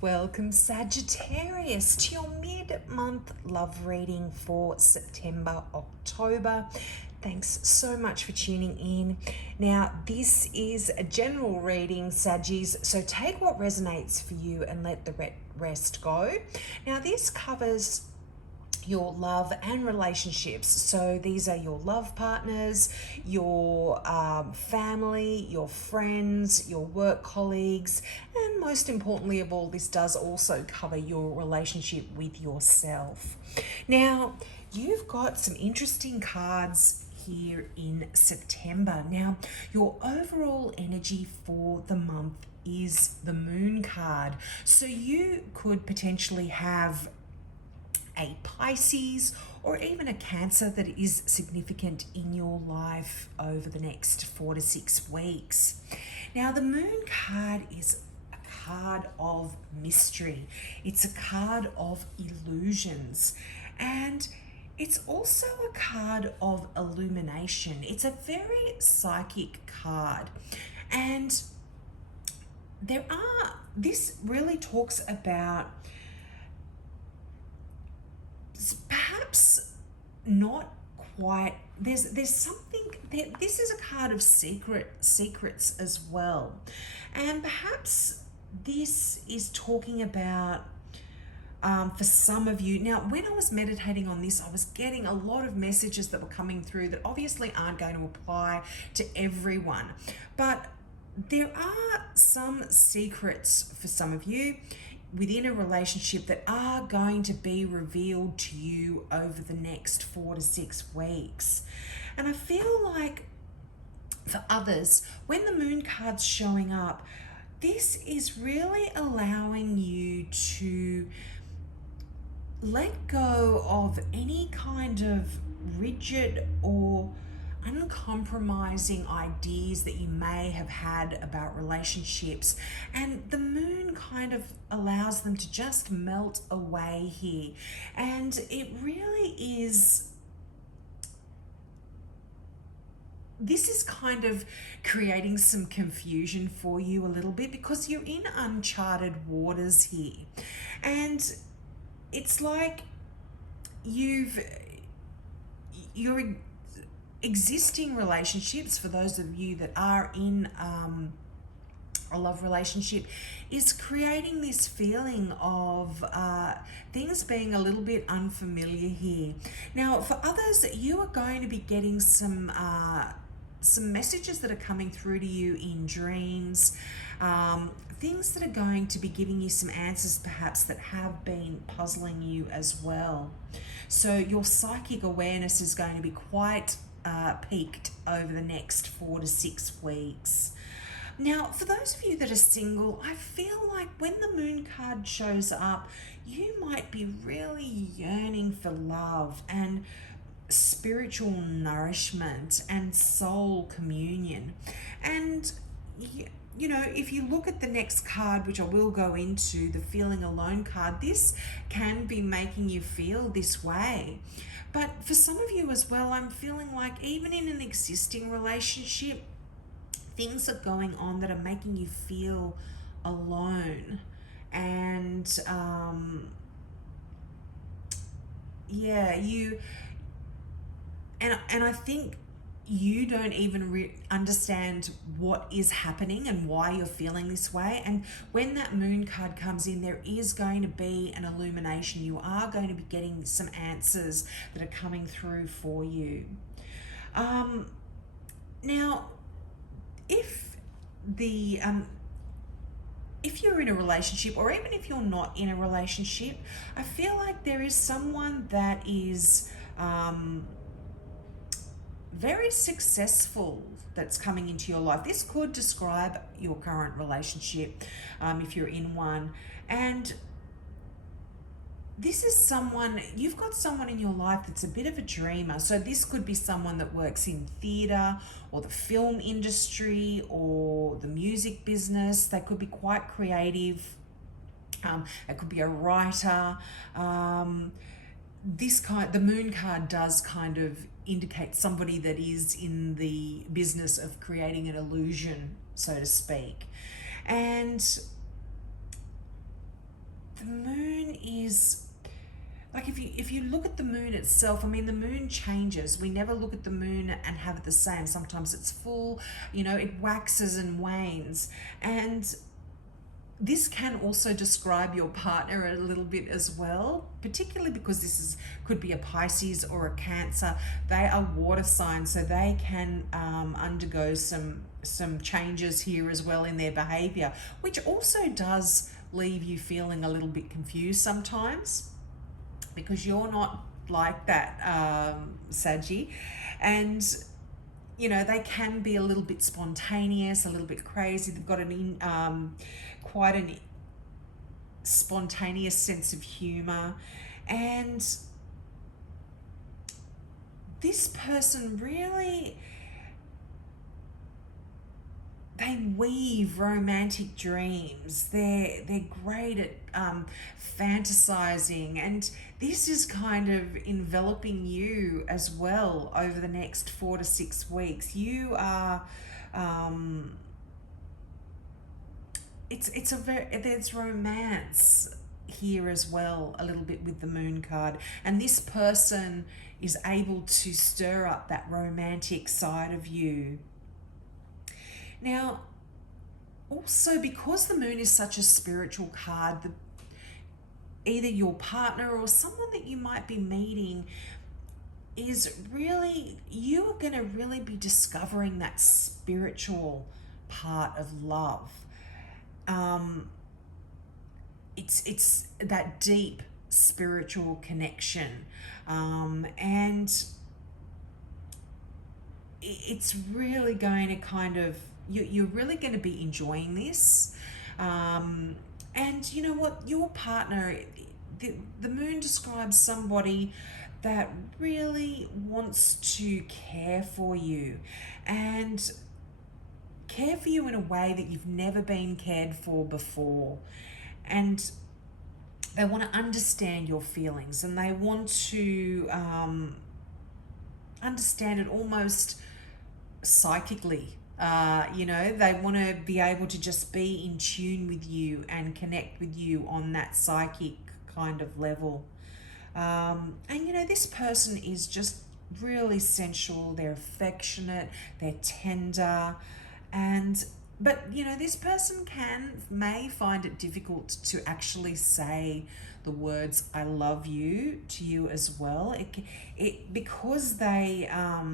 Welcome, Sagittarius, to your mid-month love reading for September, October. Thanks so much for tuning in. Now, this is a general reading, Saggies, so take what resonates for you and let the rest go. Now, this covers your love and relationships. So these are your love partners, your family, your friends, your work colleagues, and most importantly of all, this does also cover your relationship with yourself. Now, you've got some interesting cards here in September. Now, your overall energy for the month is the Moon card. So you could potentially have a Pisces or even a Cancer that is significant in your life over the next 4 to 6 weeks. Now, the Moon card is a card of mystery. It's a card of illusions, and it's also a card of illumination. It's a very psychic card, and this really talks about perhaps not quite, there's something there. This is a card of secrets as well, and perhaps this is talking about for some of you. Now, when I was meditating on this, I was getting a lot of messages that were coming through that obviously aren't going to apply to everyone, but there are some secrets for some of you within a relationship that are going to be revealed to you over the next 4 to 6 weeks. And I feel like for others, when the Moon card's showing up, this is really allowing you to let go of any kind of rigid or uncompromising ideas that you may have had about relationships, and the Moon kind of allows them to just melt away here. And it really is, this is kind of creating some confusion for you a little bit because you're in uncharted waters here, and it's like you're existing relationships, for those of you that are in a love relationship, is creating this feeling of things being a little bit unfamiliar here. Now, for others, you are going to be getting some messages that are coming through to you in dreams, things that are going to be giving you some answers perhaps that have been puzzling you as well. So your psychic awareness is going to be quite peaked over the next 4 to 6 weeks. Now, for those of you that are single, I feel like when the Moon card shows up, you might be really yearning for love and spiritual nourishment and soul communion. And you know, if you look at the next card, which I will go into, the Feeling Alone card, this can be making you feel this way. But for some of you as well, I'm feeling like even in an existing relationship, things are going on that are making you feel alone. And and I think you don't even understand what is happening and why you're feeling this way. And when that Moon card comes in, there is going to be an illumination. You are going to be getting some answers that are coming through for you. Now, if you're in a relationship, or even if you're not in a relationship, I feel like there is someone that is very successful that's coming into your life. This could describe your current relationship, if you're in one. And this is someone, you've got someone in your life that's a bit of a dreamer. So this could be someone that works in theatre or the film industry or the music business. They could be quite creative. It could be a writer. The Moon card does kind of indicate somebody that is in the business of creating an illusion, so to speak. And the moon is like, if you look at the moon itself, I mean, the moon changes. We never look at the moon and have it the same. Sometimes it's full, it waxes and wanes. And this can also describe your partner a little bit as well, particularly because could be a Pisces or a Cancer. They are water signs, so they can undergo some changes here as well in their behavior, which also does leave you feeling a little bit confused sometimes, because you're not like that, Saggy. And they can be a little bit spontaneous, a little bit crazy. They've got quite a spontaneous sense of humor. And this person really, they weave romantic dreams. They're great at fantasizing, and this is kind of enveloping you as well over the next 4 to 6 weeks. You are there's romance here as well, a little bit with the moon card, and this person is able to stir up that romantic side of you. Now, also, because the moon is such a spiritual card, either your partner or someone that you might be meeting is really, you are going to really be discovering that spiritual part of love. It's that deep spiritual connection, and it's really going to kind of, you're really going to be enjoying this. And you know what, your partner, the moon describes somebody that really wants to care for you, and care for you in a way that you've never been cared for before. And they want to understand your feelings, and they want to understand it almost psychically. They want to be able to just be in tune with you and connect with you on that psychic kind of level. And this person is just really sensual. They're affectionate, they're tender, but this person may find it difficult to actually say the words "I love you" to you as well. Because they are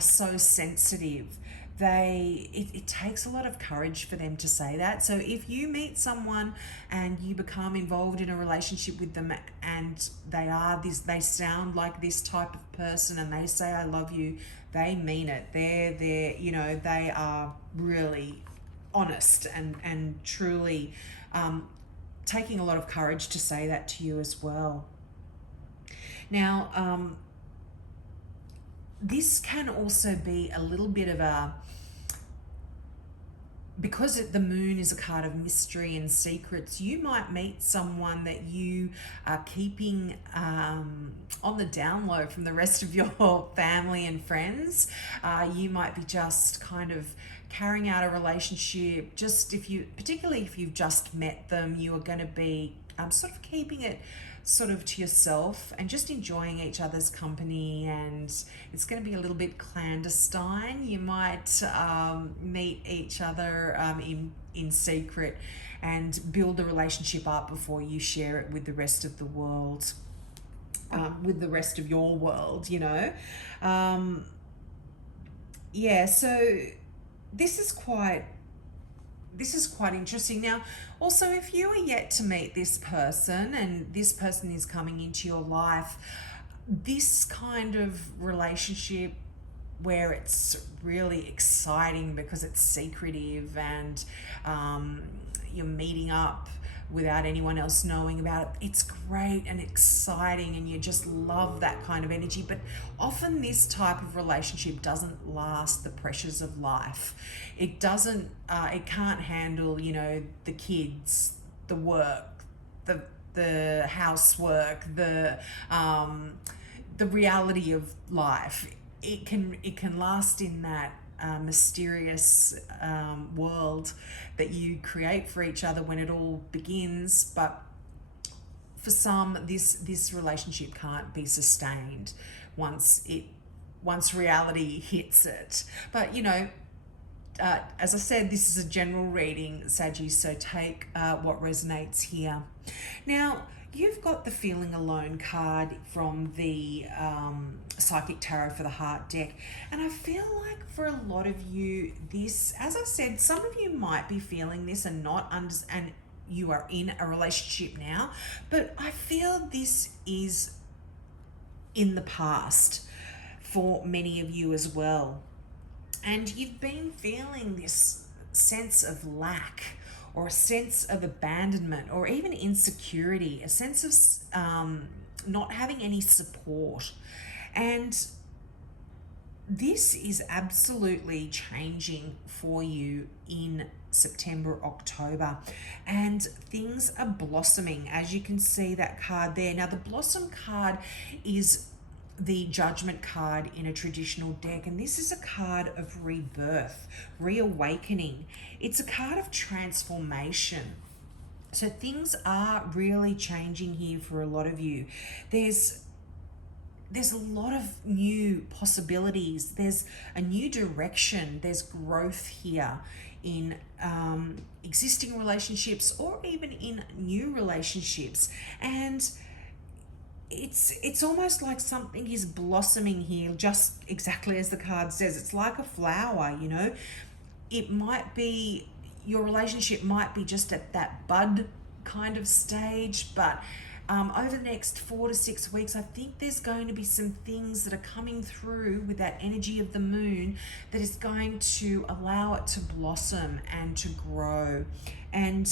so sensitive. It takes a lot of courage for them to say that. So if you meet someone and you become involved in a relationship with them, and they sound like this type of person, and they say "I love you," they mean it. They are really honest and truly taking a lot of courage to say that to you as well. Now, this can also be a little bit of because the moon is a card of mystery and secrets, you might meet someone that you are keeping on the down low from the rest of your family and friends. You might be just kind of carrying out a relationship, particularly if you've just met them, you are going to be sort of keeping it sort of to yourself and just enjoying each other's company, and it's going to be a little bit clandestine. You might meet each other in secret and build a relationship up before you share it with the rest of the world, with the rest of your world, so this is quite interesting. Now, also, if you are yet to meet this person and this person is coming into your life, this kind of relationship where it's really exciting because it's secretive and you're meeting up without anyone else knowing about it, it's great and exciting, and you just love that kind of energy. But often this type of relationship doesn't last the pressures of life. It can't handle, the kids, the work, the housework, the reality of life. It can last in that mysterious world that you create for each other when it all begins. But for some, this relationship can't be sustained once reality hits it. But as I said, this is a general reading, Saggies, so take what resonates here. Now, you've got the Feeling Alone card from the Psychic Tarot for the Heart deck. And I feel like for a lot of you, this, as I said, some of you might be feeling this and and you are in a relationship now. But I feel this is in the past for many of you as well. And you've been feeling this sense of lack, or a sense of abandonment, or even insecurity, a sense of not having any support. And this is absolutely changing for you in September, October, and things are blossoming, as you can see that card there. Now, the Blossom card is the Judgment card in a traditional deck, and this is a card of rebirth, reawakening. It's a card of transformation. So things are really changing here for a lot of you. There's a lot of new possibilities. There's a new direction. There's growth here in existing relationships, or even in new relationships. And it's almost like something is blossoming here, just exactly as the card says. It's like a flower, It might be, your relationship might be just at that bud kind of stage, but over the next 4 to 6 weeks, I think there's going to be some things that are coming through with that energy of the moon that is going to allow it to blossom and to grow. And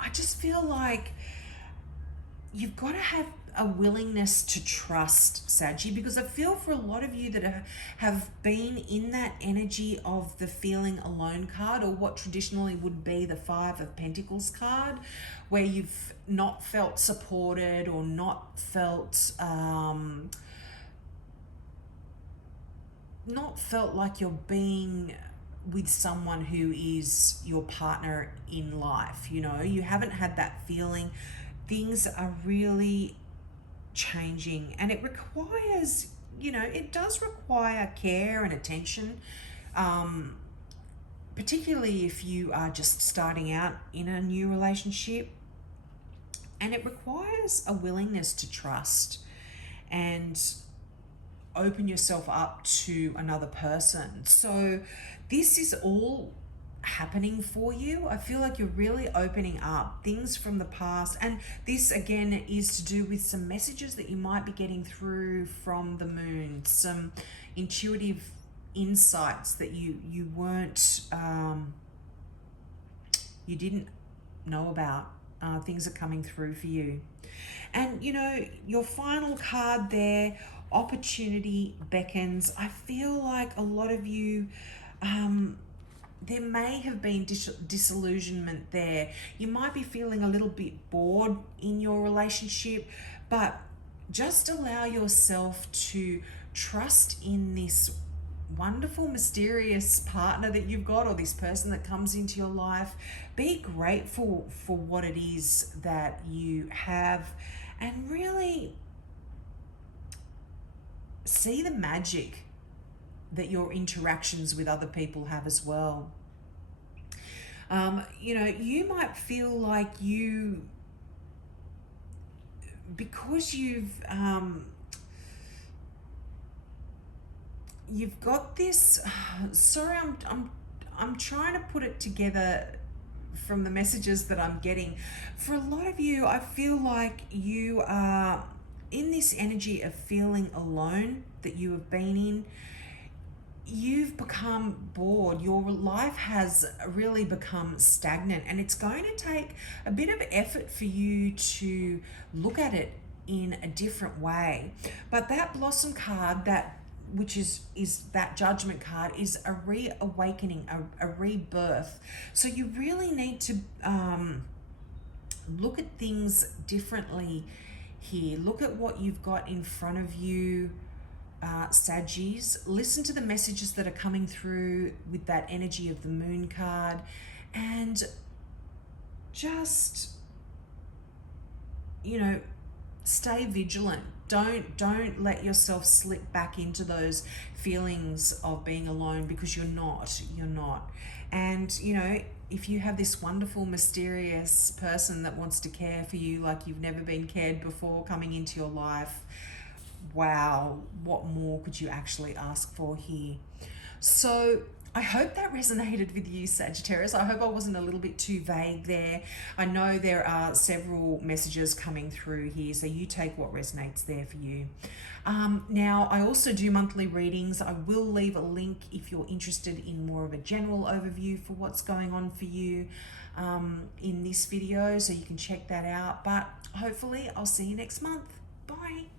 I just feel like you've got to have a willingness to trust, Saggy, because I feel for a lot of you that have been in that energy of the Feeling Alone card, or what traditionally would be the Five of Pentacles card, where you've not felt supported, or not felt like you're being with someone who is your partner in life. You haven't had that feeling. Things are really changing, and it requires, it does require care and attention, particularly if you are just starting out in a new relationship. And it requires a willingness to trust and open yourself up to another person. So this is all happening for you. I feel like you're really opening up things from the past, and this again is to do with some messages that you might be getting through from the moon, some intuitive insights that you weren't you didn't know about. Things are coming through for you. And your final card there, Opportunity Beckons. I feel like a lot of you there may have been disillusionment there. You might be feeling a little bit bored in your relationship, but just allow yourself to trust in this wonderful, mysterious partner that you've got, or this person that comes into your life. Be grateful for what it is that you have, and really see the magic that your interactions with other people have as well. You might feel like because you've got this. Sorry, I'm trying to put it together from the messages that I'm getting. For a lot of you, I feel like you are in this energy of feeling alone that you have been in. You've become bored. Your life has really become stagnant, and it's going to take a bit of effort for you to look at it in a different way. But that Blossom card, which is that Judgment card, is a reawakening, a rebirth. So you really need to look at things differently here. Look at what you've got in front of you. Saggies, listen to the messages that are coming through with that energy of the moon card, and just, you know, stay vigilant. Don't let yourself slip back into those feelings of being alone, because you're not. And you know, if you have this wonderful mysterious person that wants to care for you like you've never been cared before coming into your life, wow, what more could you actually ask for here? So I hope that resonated with you, Sagittarius. I hope I wasn't a little bit too vague there. I know there are several messages coming through here, so you take what resonates there for you. Now, I also do monthly readings. I will leave a link if you're interested in more of a general overview for what's going on for you in this video, so you can check that out. But hopefully I'll see you next month. Bye.